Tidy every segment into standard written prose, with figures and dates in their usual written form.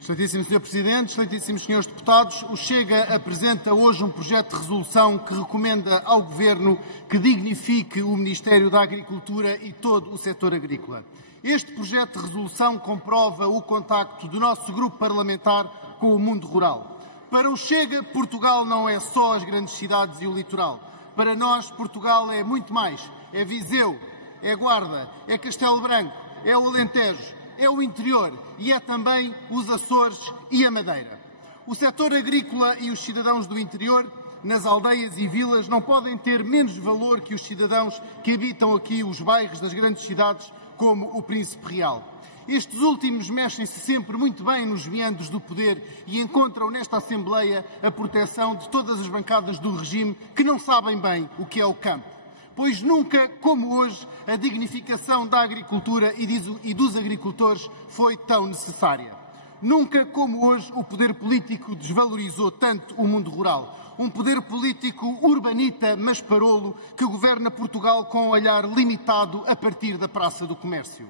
Excelentíssimo Sr. Presidente, excelentíssimos Srs. Deputados, o Chega apresenta hoje um projeto de resolução que recomenda ao Governo que dignifique o Ministério da Agricultura e todo o setor agrícola. Este projeto de resolução comprova o contacto do nosso grupo parlamentar com o mundo rural. Para o Chega, Portugal não é só as grandes cidades e o litoral. Para nós, Portugal é muito mais. É Viseu, é Guarda, é Castelo Branco, é o Alentejo, é o interior e é também os Açores e a Madeira. O setor agrícola e os cidadãos do interior, nas aldeias e vilas, não podem ter menos valor que os cidadãos que habitam aqui os bairros das grandes cidades, como o Príncipe Real. Estes últimos mexem-se sempre muito bem nos meandros do poder e encontram nesta Assembleia a proteção de todas as bancadas do regime que não sabem bem o que é o campo. Pois nunca, como hoje, a dignificação da agricultura e dos agricultores foi tão necessária. Nunca, como hoje, o poder político desvalorizou tanto o mundo rural. Um poder político urbanita, mas parolo, que governa Portugal com um olhar limitado a partir da Praça do Comércio.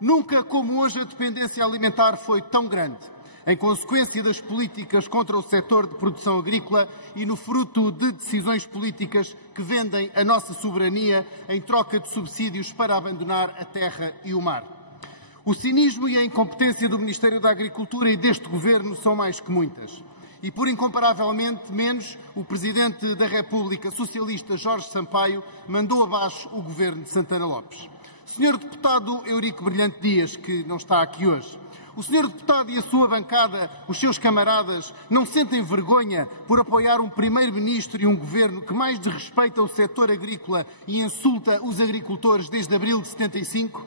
Nunca, como hoje, a dependência alimentar foi tão grande. Em consequência das políticas contra o setor de produção agrícola e no fruto de decisões políticas que vendem a nossa soberania em troca de subsídios para abandonar a terra e o mar. O cinismo e a incompetência do Ministério da Agricultura e deste Governo são mais que muitas. E por incomparavelmente menos, o Presidente da República Socialista Jorge Sampaio mandou abaixo o Governo de Santana Lopes. Sr. Deputado Eurico Brilhante Dias, que não está aqui hoje, o Sr. Deputado e a sua bancada, os seus camaradas, não sentem vergonha por apoiar um Primeiro-Ministro e um Governo que mais desrespeita o setor agrícola e insulta os agricultores desde abril de 75?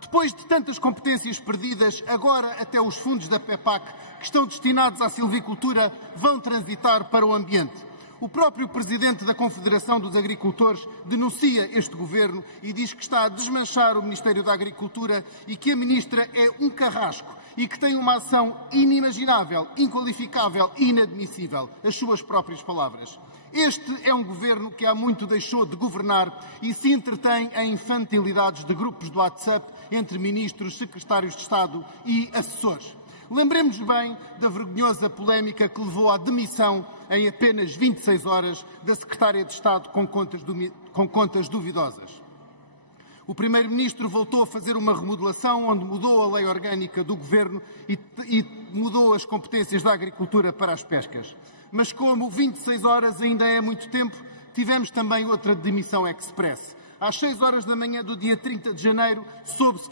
Depois de tantas competências perdidas, agora até os fundos da PEPAC, que estão destinados à silvicultura, vão transitar para o ambiente. O próprio Presidente da Confederação dos Agricultores denuncia este Governo e diz que está a desmanchar o Ministério da Agricultura e que a Ministra é um carrasco e que tem uma ação inimaginável, inqualificável e inadmissível, as suas próprias palavras. Este é um Governo que há muito deixou de governar e se entretém em infantilidades de grupos do WhatsApp entre ministros, secretários de Estado e assessores. Lembremos bem da vergonhosa polémica que levou à demissão em apenas 26 horas da Secretária de Estado com contas duvidosas. O Primeiro-Ministro voltou a fazer uma remodelação onde mudou a lei orgânica do Governo e mudou as competências da agricultura para as pescas. Mas como 26 horas ainda é muito tempo, tivemos também outra demissão express. Às 6 horas da manhã do dia 30 de janeiro, soube-se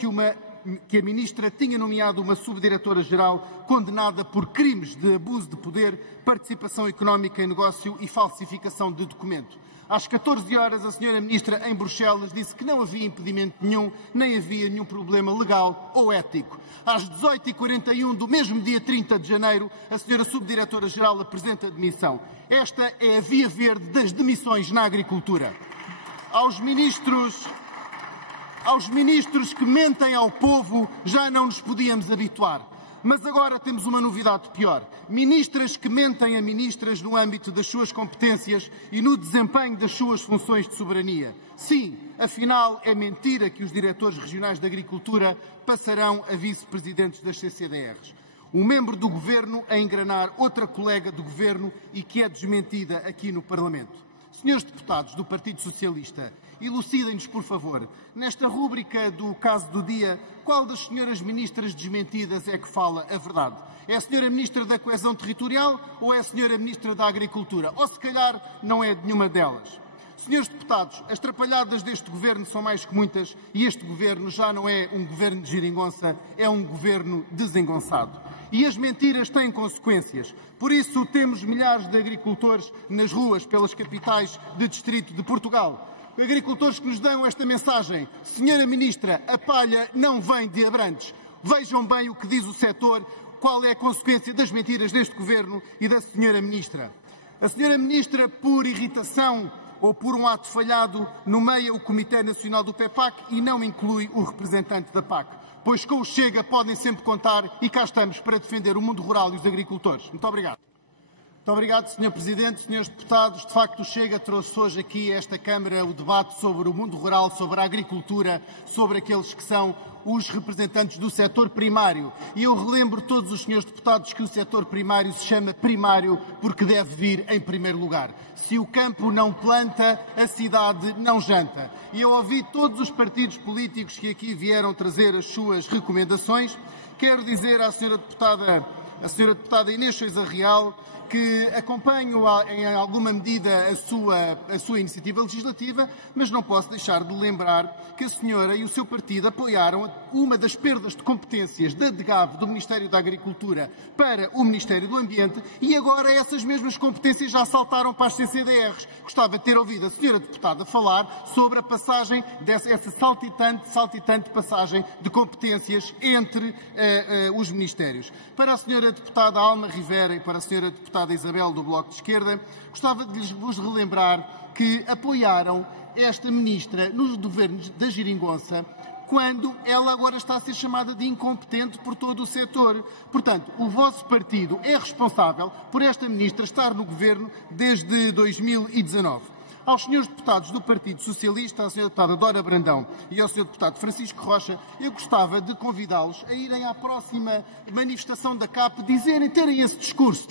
que a Ministra tinha nomeado uma subdiretora-geral condenada por crimes de abuso de poder, participação económica em negócio e falsificação de documento. Às 14 horas, a Sra. Ministra, em Bruxelas, disse que não havia impedimento nenhum, nem havia nenhum problema legal ou ético. Às 18h41 do mesmo dia 30 de janeiro, a Sra. Subdiretora-geral apresenta a demissão. Esta é a via verde das demissões na agricultura. Aos ministros que mentem ao povo já não nos podíamos habituar. Mas agora temos uma novidade pior. Ministras que mentem a ministras no âmbito das suas competências e no desempenho das suas funções de soberania. Sim, afinal é mentira que os diretores regionais de agricultura passarão a vice-presidentes das CCDRs. Um membro do Governo a enganar outra colega do Governo e que é desmentida aqui no Parlamento. Senhores deputados do Partido Socialista, elucidem-nos, por favor, nesta rúbrica do caso do dia, qual das senhoras ministras desmentidas é que fala a verdade? É a senhora Ministra da Coesão Territorial ou é a senhora Ministra da Agricultura? Ou se calhar não é de nenhuma delas? Senhores deputados, as trapalhadas deste Governo são mais que muitas e este Governo já não é um Governo de geringonça, é um Governo desengonçado. E as mentiras têm consequências. Por isso temos milhares de agricultores nas ruas pelas capitais de distrito de Portugal. Agricultores que nos dão esta mensagem: Senhora Ministra, a palha não vem de Abrantes. Vejam bem o que diz o setor, qual é a consequência das mentiras deste Governo e da Senhora Ministra. A Senhora Ministra, por irritação ou por um ato falhado, nomeia o Comitê Nacional do PEPAC e não inclui o representante da PAC. Pois com o Chega podem sempre contar e cá estamos para defender o mundo rural e os agricultores. Muito obrigado. Muito obrigado, Sr. Presidente, Srs. Deputados. De facto, o Chega trouxe hoje aqui a esta Câmara o debate sobre o mundo rural, sobre a agricultura, sobre aqueles que são os representantes do setor primário. E eu relembro todos os senhores deputados que o setor primário se chama primário porque deve vir em primeiro lugar. Se o campo não planta, a cidade não janta. E eu ouvi todos os partidos políticos que aqui vieram trazer as suas recomendações. Quero dizer à senhora deputada Inês Sousa Real que acompanho em alguma medida a sua iniciativa legislativa, mas não posso deixar de lembrar que a senhora e o seu partido apoiaram uma das perdas de competências da DGAV, do Ministério da Agricultura, para o Ministério do Ambiente, e agora essas mesmas competências já saltaram para as CCDRs. Gostava de ter ouvido a senhora deputada falar sobre a passagem essa saltitante passagem de competências entre os ministérios. Para a senhora deputada Alma Rivera e para a senhora deputada Isabel do Bloco de Esquerda, gostava de vos relembrar que apoiaram esta ministra nos governos da Geringonça, quando ela agora está a ser chamada de incompetente por todo o setor. Portanto, o vosso partido é responsável por esta ministra estar no governo desde 2019. Aos senhores deputados do Partido Socialista, à senhora deputada Dora Brandão e ao senhor deputado Francisco Rocha, eu gostava de convidá-los a irem à próxima manifestação da CAP, terem esse discurso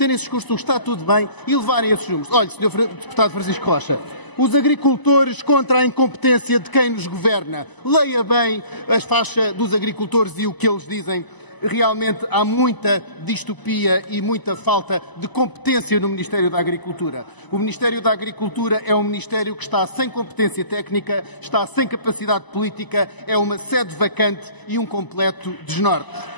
está tudo bem, e levarem esses números. Olha, senhor deputado Francisco Rocha, os agricultores contra a incompetência de quem nos governa. Leia bem a faixa dos agricultores e o que eles dizem. Realmente há muita distopia e muita falta de competência no Ministério da Agricultura. O Ministério da Agricultura é um ministério que está sem competência técnica, está sem capacidade política, é uma sede vacante e um completo desnorte.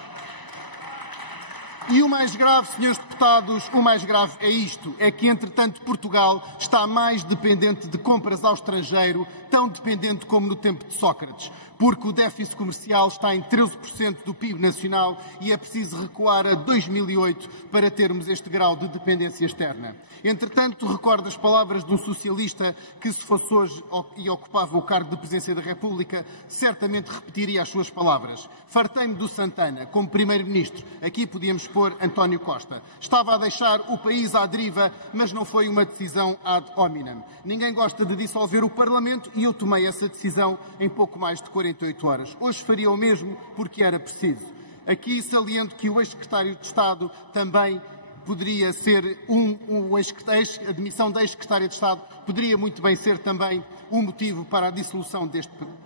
E o mais grave, senhores deputados, o mais grave é isto, é que, entretanto, Portugal está mais dependente de compras ao estrangeiro, tão dependente como no tempo de Sócrates, porque o déficit comercial está em 13% do PIB nacional e é preciso recuar a 2008 para termos este grau de dependência externa. Entretanto, recordo as palavras de um socialista que, se fosse hoje e ocupava o cargo de Presidência da República, certamente repetiria as suas palavras. Fartei-me do Santana como Primeiro-Ministro. Aqui podíamos pôr António Costa. Estava a deixar o país à deriva, mas não foi uma decisão ad hominem. Ninguém gosta de dissolver o Parlamento e eu tomei essa decisão em pouco mais de 48 horas. Hoje faria o mesmo porque era preciso. Aqui saliento que o ex-secretário de Estado também poderia ser a admissão da ex-secretária de Estado poderia muito bem ser também um motivo para a dissolução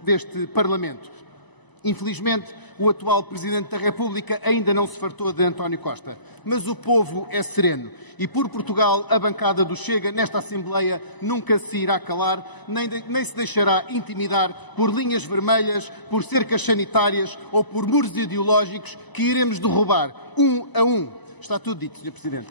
deste Parlamento. Infelizmente, o atual Presidente da República ainda não se fartou de António Costa. Mas o povo é sereno. E por Portugal, a bancada do Chega, nesta Assembleia, nunca se irá calar, nem se deixará intimidar por linhas vermelhas, por cercas sanitárias ou por muros ideológicos que iremos derrubar, um a um. Está tudo dito, Sr. Presidente.